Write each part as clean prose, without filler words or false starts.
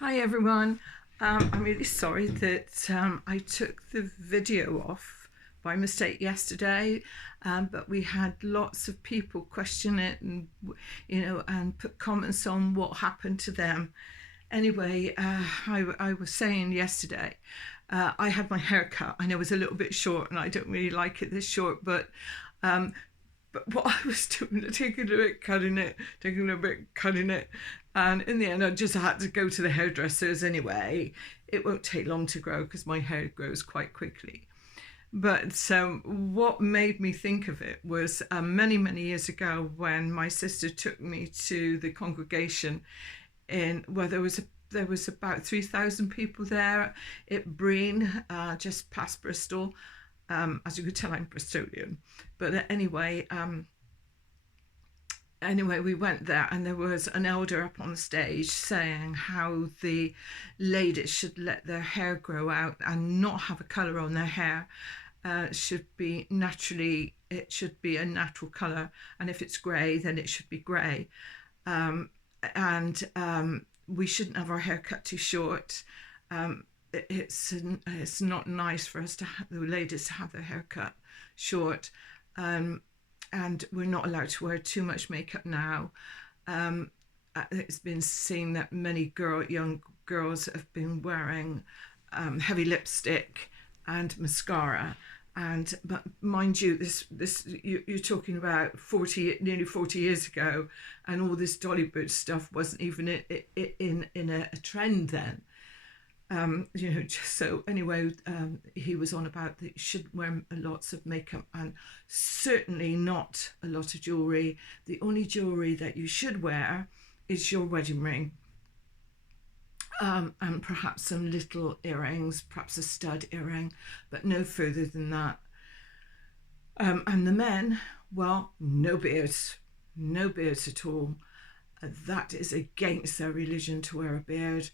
Hi everyone. I'm really sorry that I took the video off by mistake yesterday, but we had lots of people question it and put comments on what happened to them. Anyway, I was saying yesterday, I had my hair cut. I know it was a little bit short, and I don't really like it this short, um, but what I was doing, taking a little bit, cutting it, taking a little bit, cutting it. And in the end, I just had to go to the hairdressers anyway. It won't take long to grow because my hair grows quite quickly. But what made me think of it was many, many years ago when my sister took me to the congregation in where there was about 3,000 people there at Breen, just past Bristol. As you could tell, I'm Bristolian. But anyway, we went there, and there was an elder up on the stage saying how the ladies should let their hair grow out and not have a colour on their hair. It should be a natural colour, and if it's grey, then it should be grey. Um, and we shouldn't have our hair cut too short. Um, it's not nice for us to the ladies to have their hair cut short, and we're not allowed to wear too much makeup now. Um, it's been seen that many young girls have been wearing heavy lipstick and mascara. But mind you, you're talking about nearly 40 years ago, and all this Dollywood stuff wasn't even in a trend then. So anyway, he was on about that you shouldn't wear lots of makeup and certainly not a lot of jewellery. The only jewellery that you should wear is your wedding ring, and perhaps some little earrings, perhaps a stud earring, but no further than that. And the men, well, no beards at all. That is against their religion to wear a beard.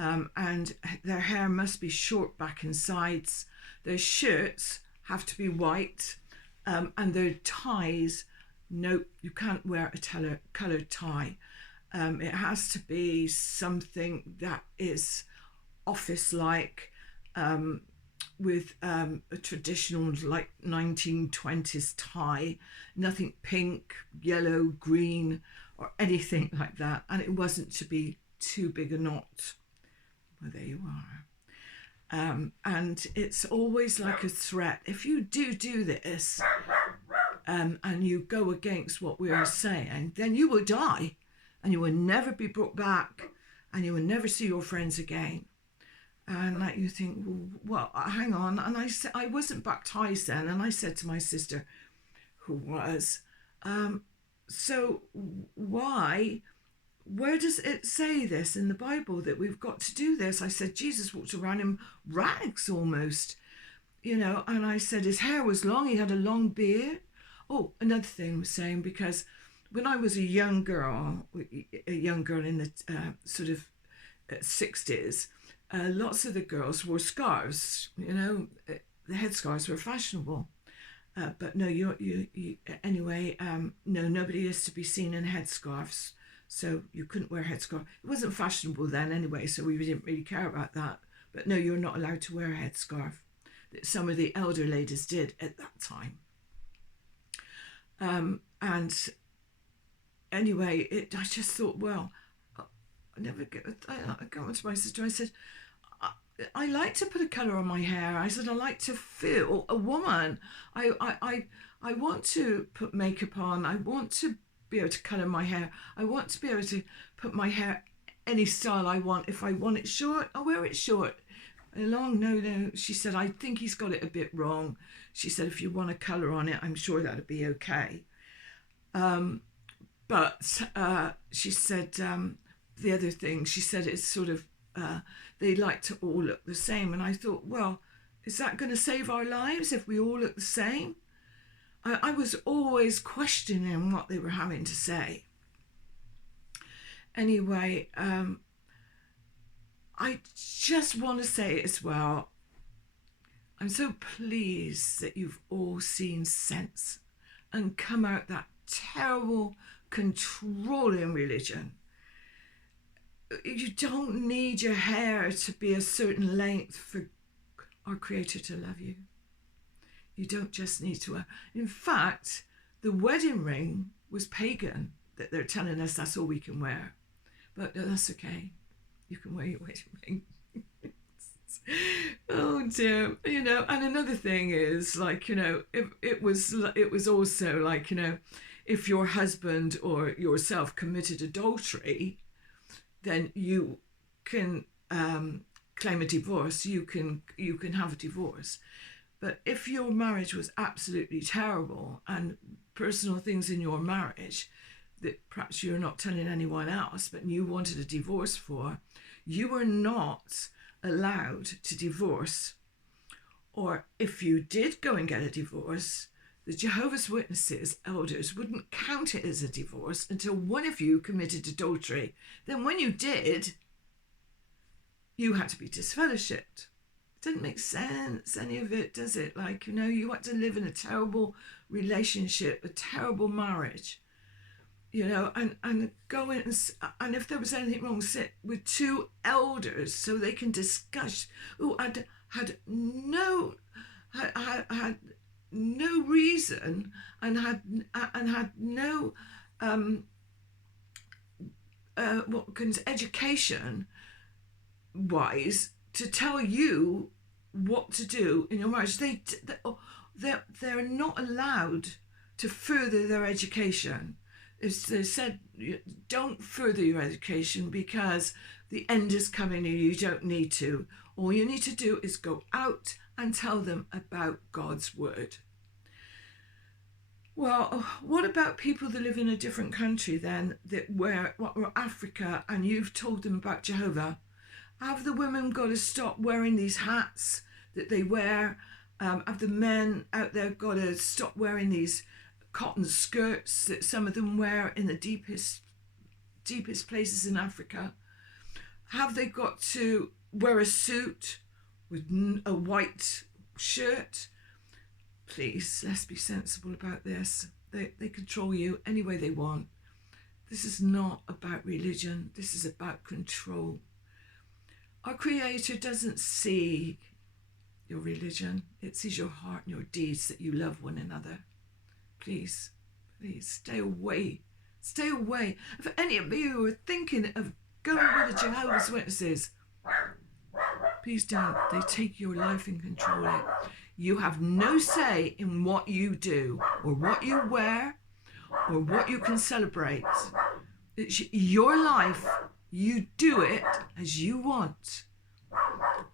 And their hair must be short back and sides. Their shirts have to be white, and their ties, no, you can't wear a coloured tie. It has to be something that is office-like, with a traditional like 1920s tie, nothing pink, yellow, green, or anything like that. And it wasn't to be too big a knot. Well, there you are. And it's always like a threat. If you do this, and you go against what we are saying, then you will die, and you will never be brought back, and you will never see your friends again. And like you think, well, hang on. And I said, I wasn't baptized then, and I said to my sister, who was, so why? Where does it say this in the Bible that we've got to do this? I said, Jesus walked around in rags almost, and I said his hair was long, he had a long beard. Oh, another thing I was saying, because when I was a young girl in the sort of 60s, lots of the girls wore scarves, the headscarves were fashionable. But no, anyway, no, nobody is to be seen in headscarves. So you couldn't wear a headscarf. It wasn't fashionable then anyway, so we didn't really care about that. But no, you're not allowed to wear a headscarf. Some of the elder ladies did at that time. And anyway, I just thought, well, I got to my sister. I said, I like to put a colour on my hair. I said, I like to feel a woman. I want to put makeup on. I want to be able to colour my hair. I want to be able to put my hair any style I want. If I want it short, I'll wear it short. Long, no. She said, I think he's got it a bit wrong. She said, if you want a colour on it, I'm sure that'd be okay. But she said, the other thing, she said it's sort of, they like to all look the same. And I thought, well, is that going to save our lives if we all look the same? I was always questioning what they were having to say. Anyway, I just want to say as well, I'm so pleased that you've all seen sense and come out that terrible, controlling religion. you don't need your hair to be a certain length for our Creator to love you. You don't just need to. In fact, the wedding ring was pagan, that they're telling us that's all we can wear. But no, that's okay. You can wear your wedding ring. Oh dear. You know, and another thing is, like, you know, it was also like, you know, if your husband or yourself committed adultery, then you can claim a divorce. You can have a divorce. But if your marriage was absolutely terrible and personal things in your marriage that perhaps you're not telling anyone else, but you wanted a divorce for, you were not allowed to divorce. Or if you did go and get a divorce, the Jehovah's Witnesses elders wouldn't count it as a divorce until one of you committed adultery. Then when you did, you had to be disfellowshipped. It doesn't make sense, any of it, does it? Like, you know, you had to live in a terrible relationship, a terrible marriage, you know, and go in and if there was anything wrong, sit with two elders so they can discuss. Oh, had no reason and had no education wise to tell you what to do in your marriage. They're not allowed to further their education. They said, don't further your education because the end is coming and you don't need to. All you need to do is go out and tell them about God's word. Well, what about people that live in a different country then, that were Africa, and you've told them about Jehovah? Have the women got to stop wearing these hats that they wear? Have the men out there got to stop wearing these cotton skirts that some of them wear in the deepest places in Africa? Have they got to wear a suit with a white shirt? Please, let's be sensible about this. They control you any way they want. This is not about religion. This is about control. Our Creator doesn't see your religion. It sees your heart and your deeds, that you love one another. Please, stay away. Stay away. If any of you who are thinking of going with the Jehovah's Witnesses, please don't. They take your life and control it. You have no say in what you do or what you wear or what you can celebrate. It's your life. You do it as you want.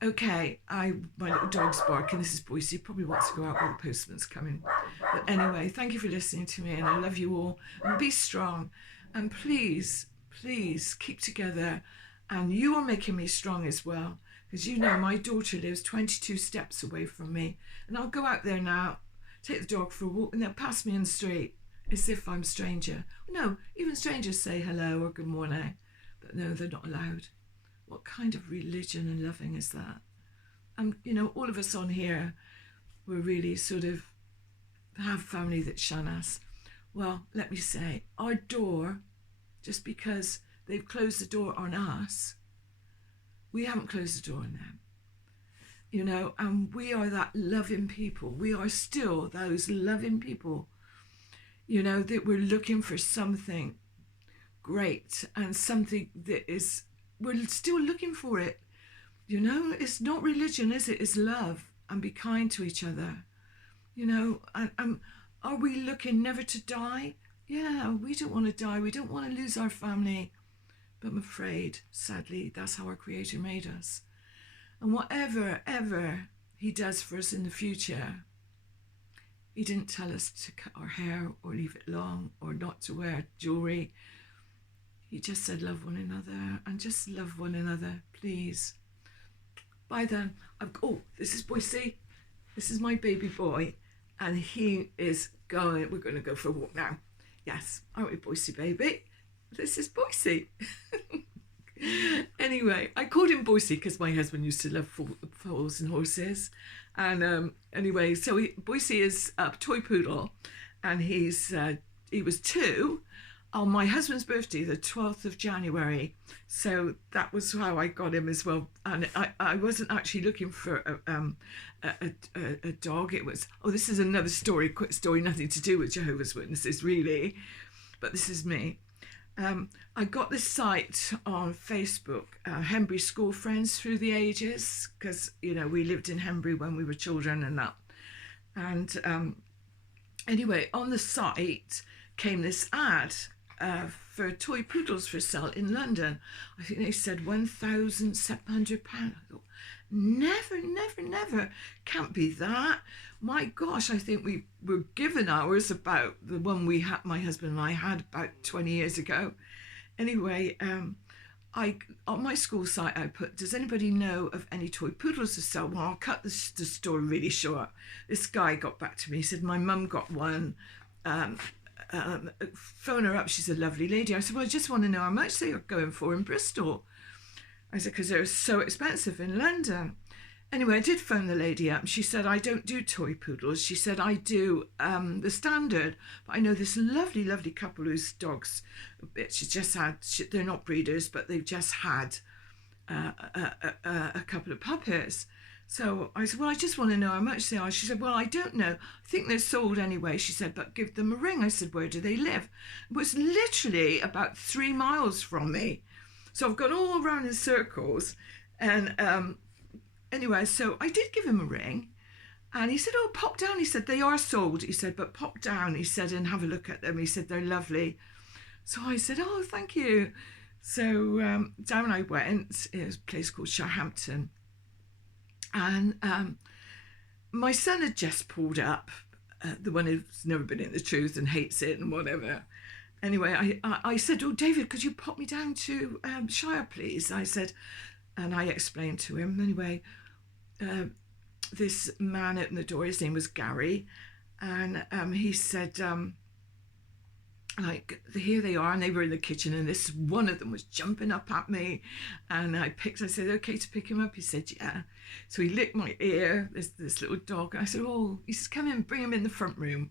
Okay, my little dog's barking. This is Boise. Probably wants to go out while the postman's coming. But anyway, thank you for listening to me, and I love you all. And be strong. And please keep together. And you are making me strong as well. Because you know my daughter lives 22 steps away from me. And I'll go out there now, take the dog for a walk, and they'll pass me in the street as if I'm a stranger. No, even strangers say hello or good morning. But no, they're not allowed. What kind of religion and loving is that? And, you know, all of us on here, we're really sort of have family that shun us. Well, let me say, our door, just because they've closed the door on us, we haven't closed the door on them. You know, and we are that loving people. We are still those loving people, you know, that we're looking for something great and something that is, we're still looking for it. You know, it's not religion, is it? It's love, and be kind to each other. You know, and are we looking never to die? Yeah, we don't want to die. We don't want to lose our family. But I'm afraid, sadly, that's how our Creator made us. And whatever ever He does for us in the future, He didn't tell us to cut our hair or leave it long or not to wear jewelry. He just said love one another, and just love one another, please. By then, this is Boise. This is my baby boy, and he is going. We're going to go for a walk now. Yes, aren't we, Boise baby? This is Boise. Anyway, I called him Boise because my husband used to love foals and horses. And anyway, so Boise is a toy poodle, and he was 2 on my husband's birthday, the 12th of January. So that was how I got him as well. And I wasn't actually looking for a dog. It was, oh, this is another story, quick story, nothing to do with Jehovah's Witnesses, really. But this is me. I got this site on Facebook, Henbury School Friends Through the Ages, because, you know, we lived in Henbury when we were children and that. And anyway, on the site came this ad for toy poodles for sale in London. I think they said £1,700. I thought, never, can't be that. My gosh, I think we were given ours, about the one we had, my husband and I had, about 20 years ago. Anyway, on my school site I put, does anybody know of any toy poodles to sell? Well, I'll cut the story really short. This guy got back to me. He said, my mum got one. Phone her up, she's a lovely lady. I said, well, I just want to know how much they are going for in Bristol. I said, because they're so expensive in London. Anyway, I did phone the lady up. She said, I don't do toy poodles. She said, I do the standard. But I know this lovely couple whose dogs, she just had, they're not breeders, but they've just had a couple of puppies. So I said, well, I just want to know how much they are. She said, well, I don't know. I think they're sold anyway. She said, but give them a ring. I said, where do they live? It was literally about 3 miles from me. So I've gone all around in circles. And anyway, so I did give him a ring. And he said, oh, pop down. He said, they are sold. He said, but pop down, he said, and have a look at them. He said, they're lovely. So I said, oh, thank you. So down I went. It was a place called Sharhampton. And my son had just pulled up, the one who's never been in the truth and hates it and whatever. Anyway, I said, oh, David, could you pop me down to Shire, please? I said, and I explained to him. Anyway, this man opened the door, his name was Gary, and he said, like, here they are, and they were in the kitchen, and this one of them was jumping up at me, and I said, okay to pick him up? He said, yeah. So he licked my ear, this little dog. I said, oh, he says, come in, bring him in the front room.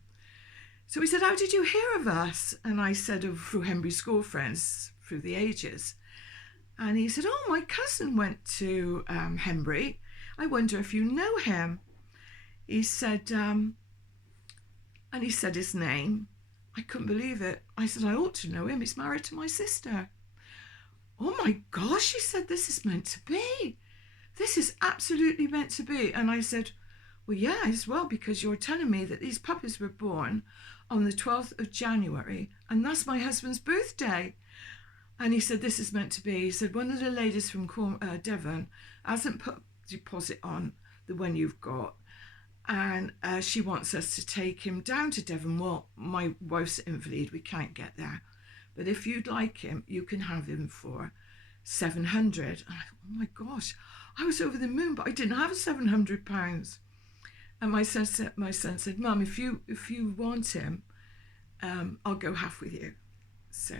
So he said, how did you hear of us? And I said, oh, through Henbury School Friends Through the Ages. And he said, oh, my cousin went to Henbury. I wonder if you know him. He said, and he said his name. I couldn't believe it. I said, I ought to know him. He's married to my sister. Oh my gosh, he said, this is meant to be. This is absolutely meant to be. And I said, well, yeah, as well, because you're telling me that these puppies were born on the 12th of January, and that's my husband's birthday. And he said, this is meant to be. He said, one of the ladies from Devon hasn't put deposit on the one you've got, and she wants us to take him down to Devon. Well, my wife's invalid, we can't get there, but if you'd like him, you can have him for 700. And I thought, oh my gosh, I was over the moon, but I didn't have £700. And my son said, Mum, if you want him, I'll go half with you. So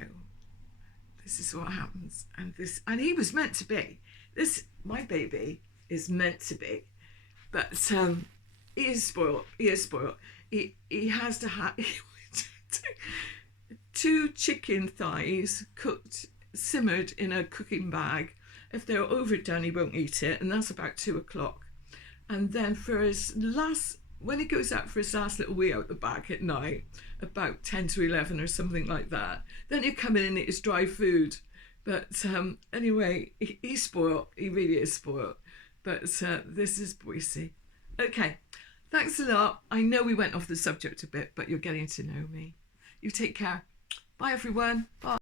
this is what happens. And he was meant to be. My baby is meant to be. But he is spoiled. He has to have 2 chicken thighs cooked, simmered in a cooking bag. If they're overdone, he won't eat it, and that's about 2 o'clock. And then when he goes out for his last little wee out the back at night, about 10 to 11 or something like that, then he'll come in and eat his dry food. But anyway, he's spoiled. He really is spoiled. But this is Boise. Okay, thanks a lot. I know we went off the subject a bit, but you're getting to know me. You take care. Bye, everyone. Bye.